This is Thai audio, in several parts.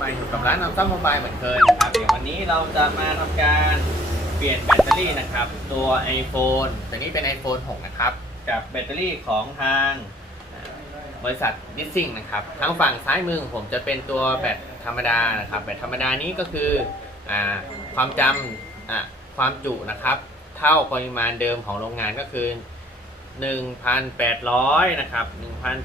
มาถูกับร้านน้ำซ้ำโมบายเหมือนเคยนะครับ เดี๋ยววันนี้เราจะมาทำการเปลี่ยนแบตเตอรี่นะครับ ตัว iPhone ตัวนี้เป็น iPhone 6 นะครับ กับแบตเตอรี่ของทางบริษัทดิสซิงนะครับ ทางฝั่งซ้ายมือของผมจะเป็นตัวแบตธรรมดานะครับ แบตธรรมดานี้ก็คืออความจำความจุนะครับ เท่าปริมาณเดิมของโรงงานก็คือ 1,800 นะครับ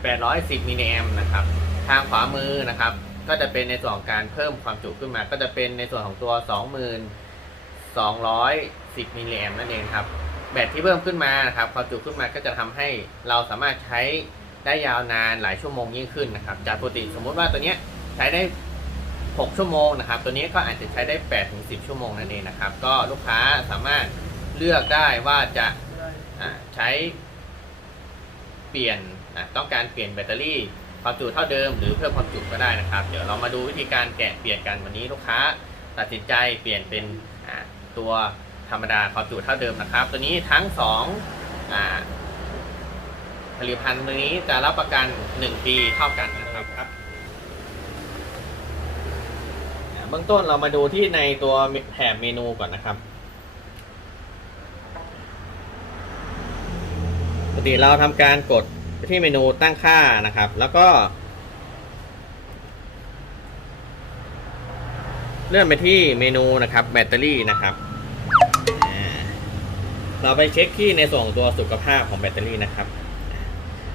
1,810มิลลิแอมนะครับ ทางขวามือนะครับ ก็จะเป็นในส่วนของการเพิ่มความจุขึ้นมา ก็จะเป็นในส่วนของตัว 2210มิลลิแอมป์นั่นเองครับ แบตที่เพิ่มขึ้นมานครับ ความจุขึ้นมาก็จะทำให้เราสามารถใช้ได้ยาวนานหลายชั่วโมงยิ่งขึ้นนะครับ จากปกติสมมุติว่าตัวเนี้ยใช้ได้ 6 ชั่วโมงนะครับ ตัวนี้ก็อาจจะใช้ได้8ถึง10 ชั่วโมงนั่นเองนะครับ ก็ลูกค้าสามารถเลือกได้ว่าจะใช้เปลี่ยนนะต้องการเปลี่ยนแบตเตอรี่ ความจุเท่าเดิม หรือเพิ่มความจุก็ได้นะครับ เดี๋ยวเรามาดูวิธีการแกะเปลี่ยนกันวันนี้ลูกค้า ตัดสินใจเปลี่ยนเป็นตัวธรรมดาความจุเท่าเดิมนะครับ ตัวนี้ทั้งสองผลิตภัณฑ์ตัวนี้จะรับประกัน 1 ปีเท่ากันนะครับเบื้องต้นเรามาดูที่ในตัวแถบเมนูก่อนนะครับปกติเราทำการกด ที่เมนูตั้งค่านะครับ แล้วก็ เลื่อนไปที่เมนูนะครับแบตเตอรี่นะครับเราไปเช็คที่ในส่วนของตัวสุขภาพของแบตเตอรี่นะครับ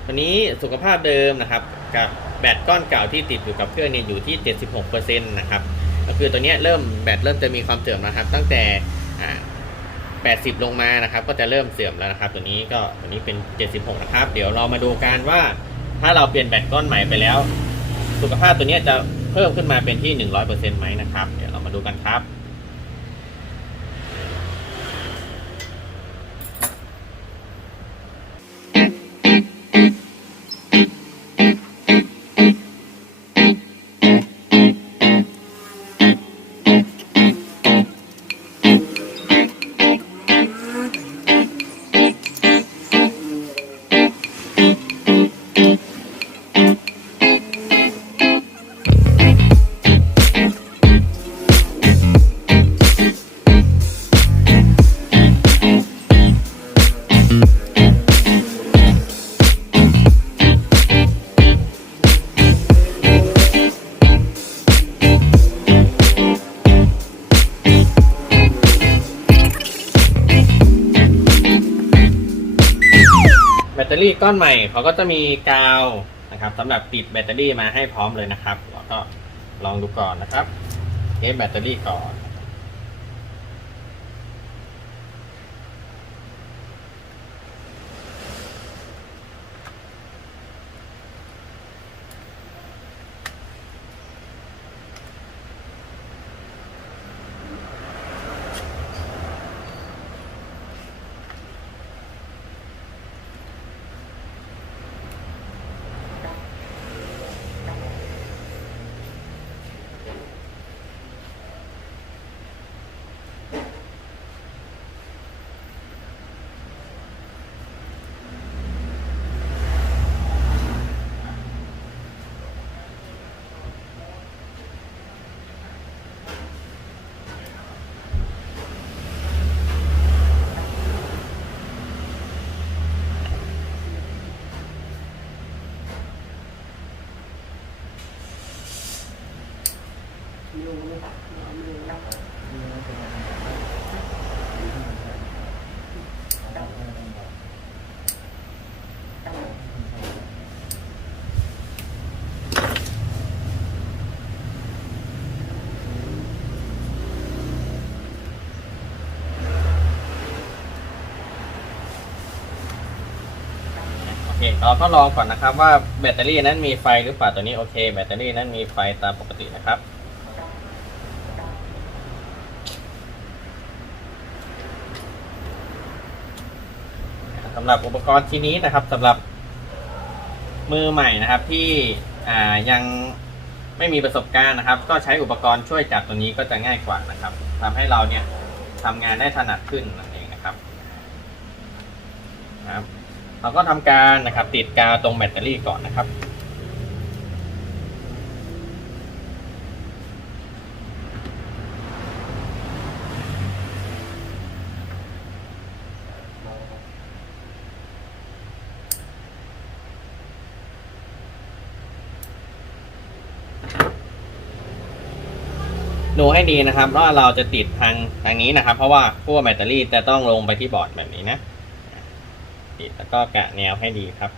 ตัวนี้สุขภาพเดิมนะครับ กับแบตก้อนเก่าที่ติดอยู่กับเครื่องเนี่ยอยู่ที่ 76%นะครับก็คือตัวนี้เริ่มแบตเริ่มจะมีความเสื่อมนะครับ ตั้งแต่ 80 ลงมานะครับ ก็จะเริ่มเสื่อมแล้วนะครับ ตัวนี้ก็ตัวนี้เป็น 76 นะครับ เดี๋ยวเรามาดูกันว่า ถ้าเราเปลี่ยนแบตก้อนใหม่ไปแล้ว สุขภาพตัวนี้จะเพิ่มขึ้นมาเป็นที่ 100%ไหมนะครับ เดี๋ยวเรามาดูกันครับ ต้นใหม่เขาก็จะมีกาวนะครับสำหรับติดแบตเตอรี่มาให้พร้อมเลยนะครับเราก็ลองดูก่อนนะครับเทสแบตเตอรี่ก่อน โอ เราก็ลองก่อนนะครับว่าแบตเตอรี่นั้นมีไฟหรือเปล่าตัวนี้โอเค แบตเตอรี่นั้นมีไฟตามปกตินะครับสำหรับอุปกรณ์ชิ้นนี้นะครับสำหรับมือใหม่นะครับที่ยังไม่มีประสบการณ์นะครับ ก็ใช้อุปกรณ์ช่วยจับตัวนี้ก็จะง่ายกว่านะครับทำให้เราเนี่ยทำงานได้ถนัดขึ้นนั่นเองนะครับครับ เราก็ทำการนะครับ ติดกาวตรงแบตเตอรี่ก่อนนะครับดูให้ดีนะครับว่าเราจะติดทางทางนี้นะครับ เพราะว่าขั้วแบตเตอรี่จะต้องลงไปที่บอร์ดแบบนี้นะ ติด แล้วก็กะแนวให้ดีครับ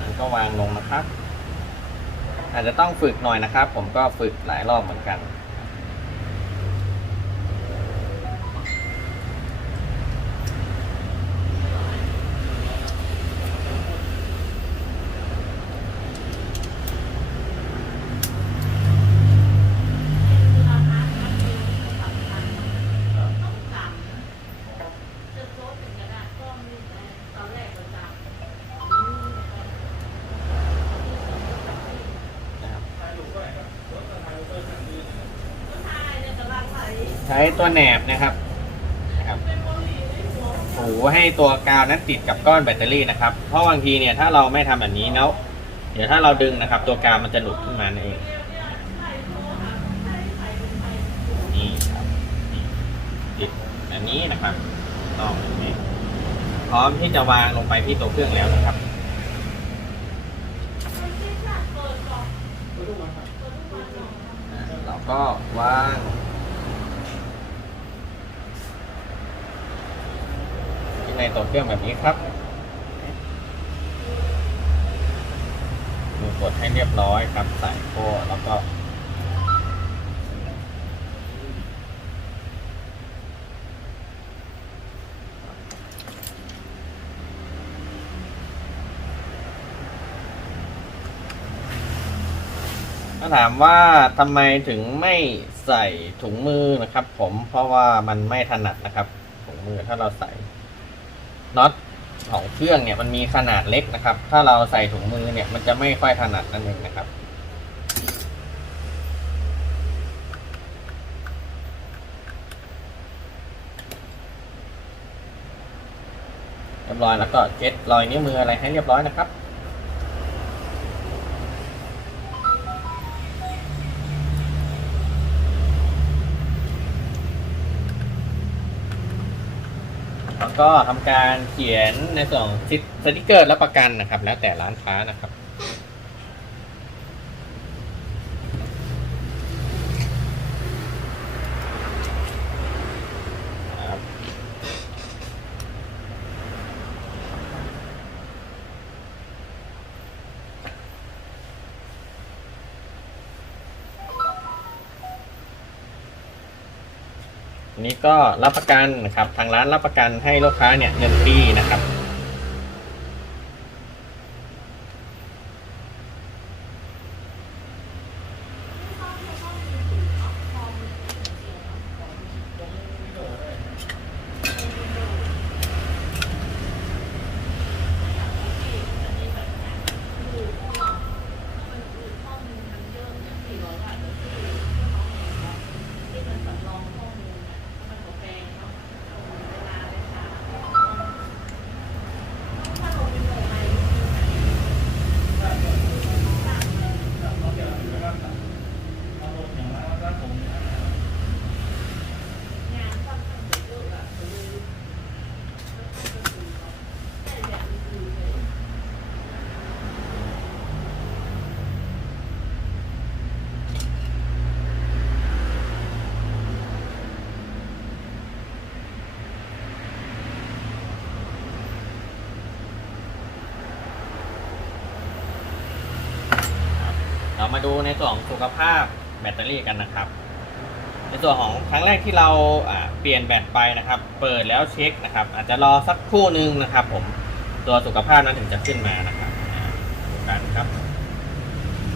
มันก็วางลงนะครับ อาจจะต้องฝึกหน่อยนะครับ ผมก็ฝึกหลายรอบเหมือนกัน ใช้ตัวแหนบนะครับนะครับถูให้ตัวกาวนั้นติดกับก้อนแบตเตอรี่นะครับ เพราะบางทีเนี่ยถ้าเราไม่ทำแบบนี้แล้วเดี๋ยวถ้าเราดึงนะครับ ตัวกาวมันจะหลุดขึ้นมาเองนี่ครับติดแบบนี้นะครับต้องอย่างนี้พร้อมที่จะวางลงไปที่ตัวเครื่องแล้วนะครับเราก็วาง ในตัวเครื่องแบบนี้ครับมือกดให้เรียบร้อยครับใส่โค้แล้วก็ก็ถามว่าทำไมถึงไม่ใส่ถุงมือนะครับ ผมเพราะว่ามันไม่ถนัดนะครับ ถุงมือถ้าเราใส่ น็อตของเครื่องเนี่ยมันมีขนาดเล็กนะครับ ถ้าเราใส่ถุงมือเนี่ยมันจะไม่ค่อยถนัดนั่นเองนะครับ เรียบร้อยแล้วก็เช็ดรอยนิ้วมืออะไรให้เรียบร้อยนะครับ ก็ทำการเขียนในส่วนสติกเกอร์และประกันนะครับ แล้วแต่ร้านค้านะครับ นี้ก็รับประกันนะครับ ทางร้านรับประกันให้ลูกค้าเนี่ยเงินฟรีนะครับ เรามาดูในส่วนของสุขภาพแบตเตอรี่กันนะครับ ในส่วนของครั้งแรกที่เราเปลี่ยนแบตไปนะครับ เปิดแล้วเช็คนะครับ อาจจะรอสักครู่หนึ่งนะครับ ผมตัวสุขภาพนั้นถึงจะขึ้นมานะครับดูกันครับ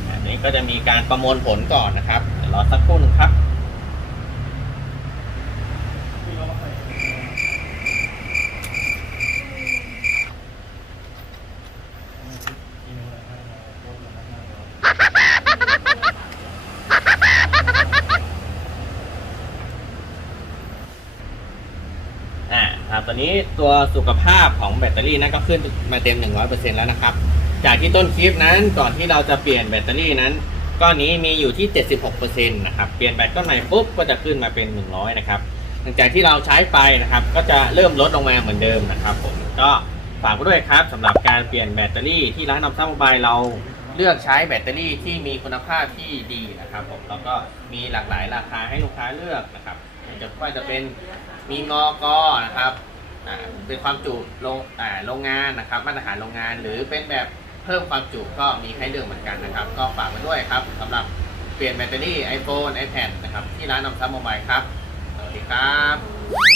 อันนี้ก็จะมีการประมวลผลก่อนนะครับรอสักครู่นึงครับ อ่าครับต อนนี้ตัวสุขภาพของแบตเตอรี่นั้นก็ขึ้นมาเต็ม 100%แล้วนะครับ จากที่ต้นคลิปนั้นก่อนที่เราจะเปลี่ยนแบตเตอรี่นั้นก้อนนี้มีอยู่ที่ 76%นะครับเปลี่ยนแบตก้อนใหม่ปุ๊บก็จะขึ้นมาเป็น 100 นะครับหลังจากที่เราใช้ไปนะครับ ก็จะเริ่มลดลงมาเหมือนเดิมนะครับผมก็ฝากด้วยครับสำหรับการเปลี่ยนแบตเตอรี่ที่ร้านนำซ้ำโมบายเราเลือกใช้แบตเตอรี่ที่มีคุณภาพที่ดีนะครับผมแล้วก็มีหลากหลายราคาให้ลูกค้าเลือกนะครับจะว่าจะเป็นมีงอกอนะครับ เป็นความจุโรงโรงงานนะครับ มาตรฐานโรงงาน หรือเป็นแบบเพิ่มความจุก็มีให้เลือกเหมือนกันนะครับ ก็ฝากไว้ด้วยครับสำหรับเปลี่ยนแบตเตอรี่ iPhone iPad นะครับ ที่ร้านนำซ้ำโมบายครับ สวัสดีครับ